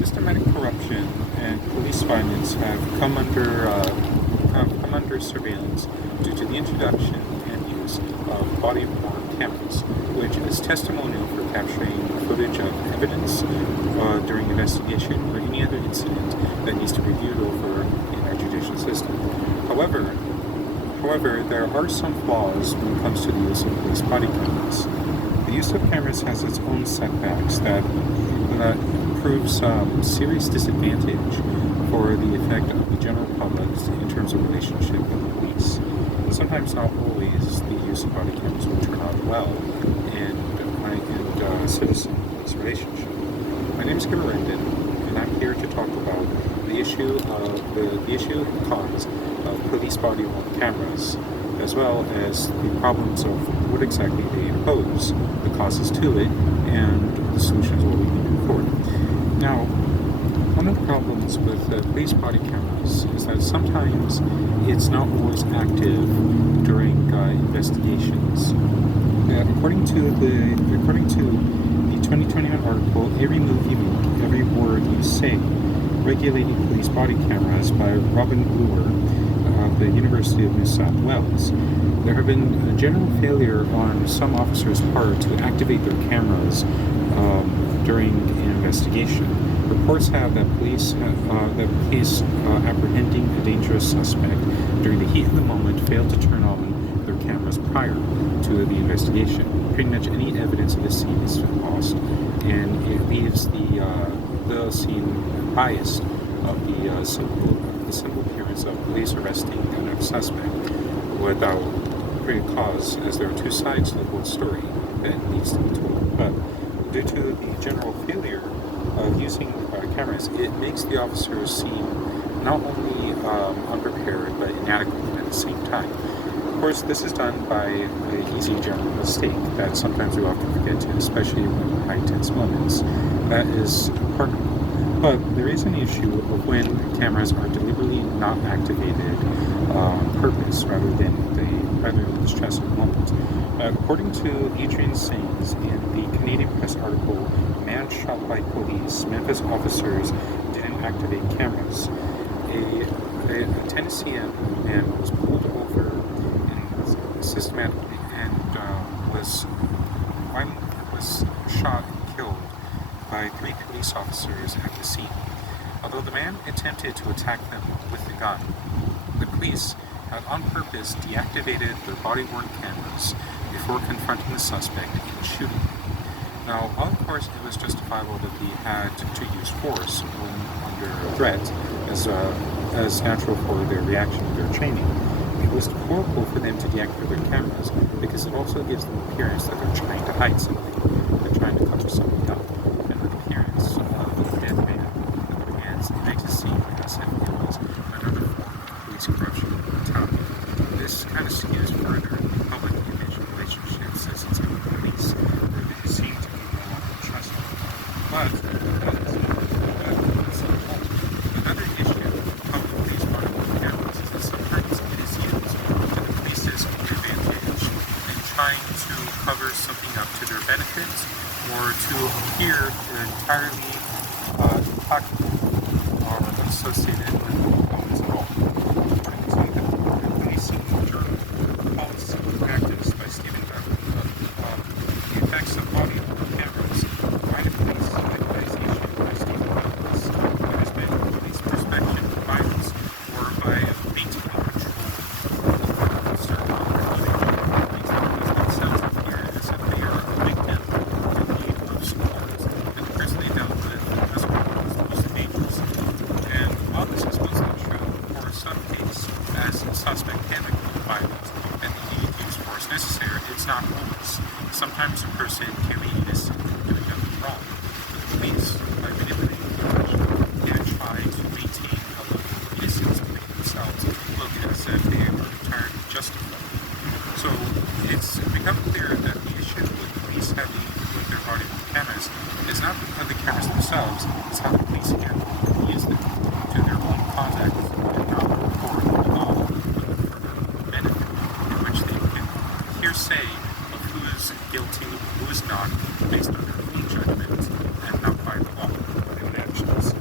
Systematic corruption and police violence have come under surveillance due to the introduction and use of body-worn cameras, which is testimonial for capturing footage of evidence during investigation or any other incident that needs to be reviewed over in our judicial system. However, there are some flaws when it comes to the use of police body cameras. The use of cameras has its own setbacks that proves serious disadvantage for the effect of the general public in terms of relationship with the police. And sometimes not always the use of body cameras will turn out well in citizen-police relationship. My name is Gary Rendon, and I'm here to talk about the issue and cause of police body-worn cameras, as well as the problems of what exactly they impose, the causes to it, and the solutions what we can do for it. Now, one of the problems with police body cameras is that sometimes it's not always active during investigations. According to the 2021 article, Every Move You Make, Every Word You Say, Regulating Police Body Cameras by Robin Brewer of the University of New South Wales, there have been a general failure on some officers' part to activate their cameras during an investigation. Reports have that police apprehending a dangerous suspect during the heat of the moment failed to turn on their cameras prior to the investigation. Pretty much any evidence of the scene is lost, and it leaves the scene biased of the simple appearance of police arresting a suspect without great cause, as there are two sides to the whole story that needs to be told. But due to the general failure of using cameras, it makes the officers seem not only unprepared but inadequate at the same time. Of course, this is done by an easy general mistake that sometimes we often forget to, especially in high-tense moments. That is part of it. But there is an issue of when cameras are deliberately not activated on purpose rather than the stress of the moment. According to Adrian Sings in the Canadian Press article, Man Shot by Police, Memphis Officers Didn't Activate Cameras. A Tennessee man was pulled over and systematically was shot and killed by 3 police officers at the scene. Although the man attempted to attack them with the gun, the police had on purpose deactivated their body-worn cameras before confronting the suspect and shooting him. Now, while of course it was justifiable that he had to use force when under threat, as natural for their reaction to their training, it was horrible for them to deactivate their cameras because it also gives them the appearance that they're trying to hide something, they're trying to cover something up. And the appearance of the dead man with their hands, it makes it seem as if it was another form of police corruption and brutality. This kind of skews further the public image relationship since it's with the police, where they seem to be no longer trusted. But another issue of the police body-worn cameras is that sometimes it is used to the police's advantage in trying to cover something up to their benefit or to appear entirely implacable or unassociated with opponents at all. The Policing Journal, Policy Practice by Stephen Beckman, the effects of body-worn cameras, Minor Police Victimization by Stephen Beckman, that has been police perspection of violence or by maintaining control over certain individuals that sounds appear as if they are a victim of the of schools and the person they dealt with as well as most dangerous. And while this is mostly true for some cases, as the suspect can become violent and the need to use force necessary, it's not always. Sometimes a person can be innocent and doing nothing wrong, but the police, by manipulating the image, can try to maintain a level of innocence to make themselves look as if they are entirely justified. So it's become clear that the issue with police having with their body-worn cameras is not the cameras themselves, it's how the police can use them to their own conduct and not for the law, but for benefit, in which they can hearsay of who is guilty, who is not, based on their own judgment, and not by the law, their own actions.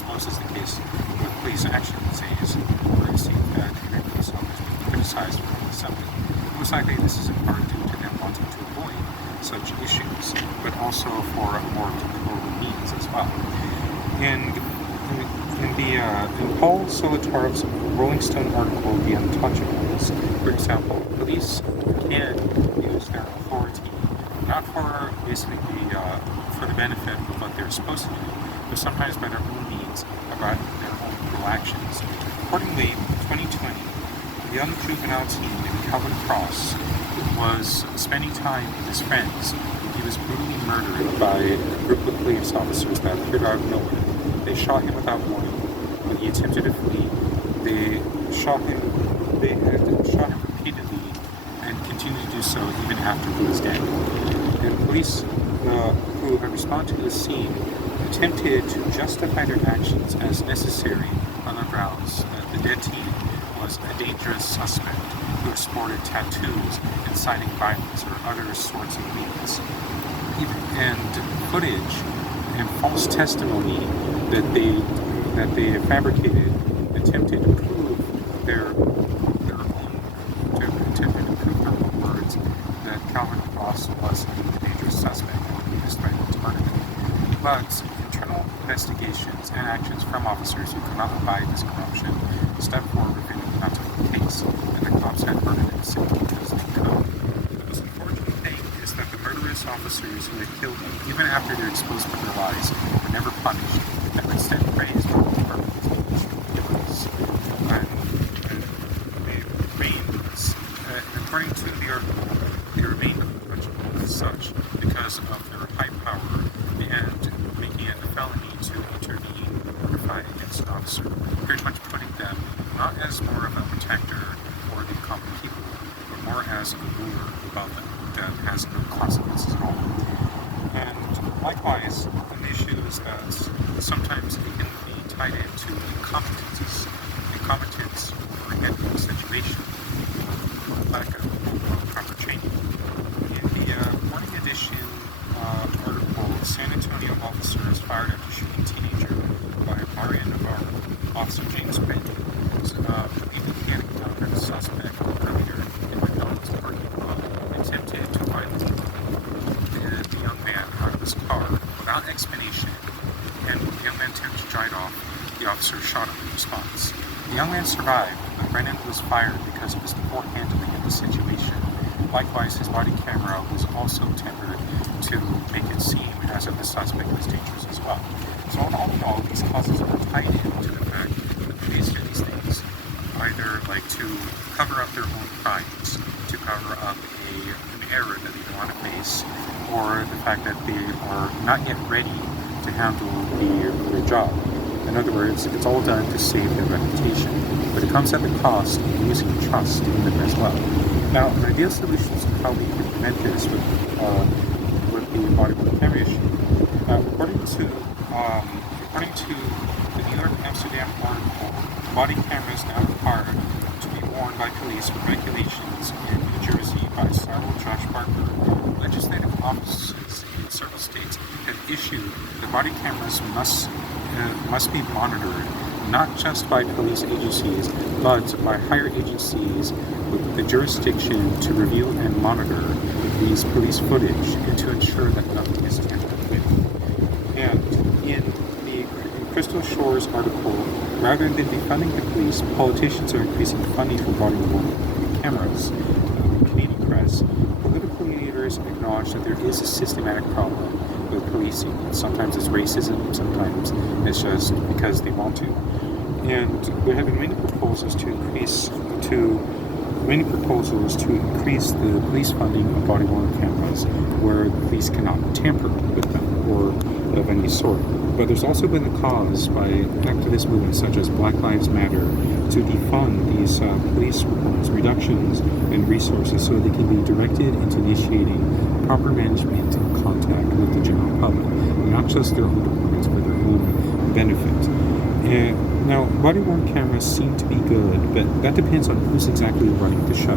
as most is the case with police action these days, where it seems that every police officer is being criticized for something. Most likely this is in part due to them wanting to avoid such issues, but also for more technical means as well. In Paul Solitaroff's Rolling Stone article, The Untouchables, for example, police can use their authority not for basically for the benefit of what they're supposed to do, but sometimes by their own means about their own cruel actions. Accordingly, in 2020, a young juvenile teen named Calvin Cross was spending time with his friends when he was brutally murdered by a group of police officers that appeared out of nowhere. They shot him without warning when he attempted to flee. They had shot him repeatedly and continued to do so even after he was dead. And police who had responded to the scene attempted to justify their actions as necessary on the grounds that the dead teen was a dangerous suspect who sported tattoos, inciting violence, or other sorts of means. And footage and false testimony that they fabricated attempted to prove their own words that Calvin Cross was a dangerous suspect and he was threatening to murder them. But internal investigations and actions from officers who could not abide this corruption stepped forward revealing not to be the case, and the cops had murdered him simply because they could. The most unfortunate thing is that the murderous officers who had killed him, even after their exposed for their lies, were never punished, and were instead praised for the department's killings. According to the article, they remained untouchable as such because of their high power and making it a felony to intervene or fight against an officer, pretty much putting them not as more of a protector for the common people, but more as a ruler above them that has no consequences at all. And likewise, an issue is that sometimes it can be tied into incompetence or handling a situation, or lack of proper training. In the morning edition article, San Antonio officers fired after shooting teenager by Mario Navarro. Officer James Craig believed he had encountered a suspect earlier in McDonald's parking lot and attempted to violently the young man out of his car without explanation, and when the young man attempted to drive off, the officer shot him in response. The young man survived, but Brennan was fired because of his poor handling of the situation. Likewise, his body camera was also tempered to make it seem as if the suspect was dangerous as well. So all in all, these causes are tied into the fact that police do these things either like to cover up their own crimes, to cover up an error that they don't want to face, or the fact that they are not yet ready to handle their job. In other words, it's all done to save their reputation, but it comes at the cost of losing trust in them as well. Now, an ideal solution to how we can prevent this with the body-worn camera issue. According to the New York Amsterdam article, body cameras now required to be worn by police with regulations in New Jersey by Cyril Josh Barker. Legislative offices in several states have issued that body cameras must be monitored not just by police agencies, but by higher agencies with the jurisdiction to review and monitor these police footage and to ensure that nothing is tampered with. And in the Crystal Shores article, rather than defunding the police, politicians are increasing funding for body-worn cameras. In the Canadian press, political leaders acknowledge that there is a systematic problem with policing. Sometimes it's racism, sometimes it's just because they want to. And there have been many proposals to increase the police funding of body-worn cameras where the police cannot tamper with them or of any sort. But there's also been the cause by activist movements such as Black Lives Matter to defund these police reductions in resources so they can be directed into initiating proper management and contact with the general public, not just their own departments for their own benefit. Now, body-worn cameras seem to be good, but that depends on who's exactly running the show.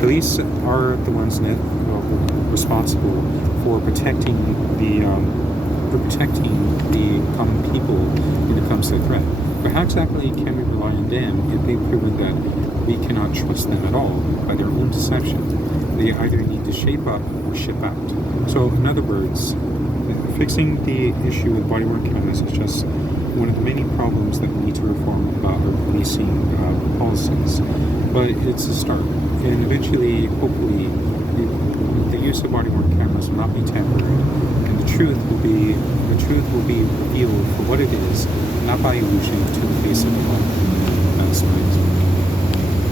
Police are the ones responsible for protecting the protecting the common people when it comes to the threat. But how exactly can we rely on them if they've proven that we cannot trust them at all by their own deception? They either need to shape up or ship out. So, in other words, fixing the issue with body-worn cameras is just one of the many problems that we need to reform about our policing policies. But it's a start, and eventually, hopefully, the use of body-worn cameras will not be temporary, and the truth will be revealed for what it is, not by illusion, to the face of the law. That's amazing.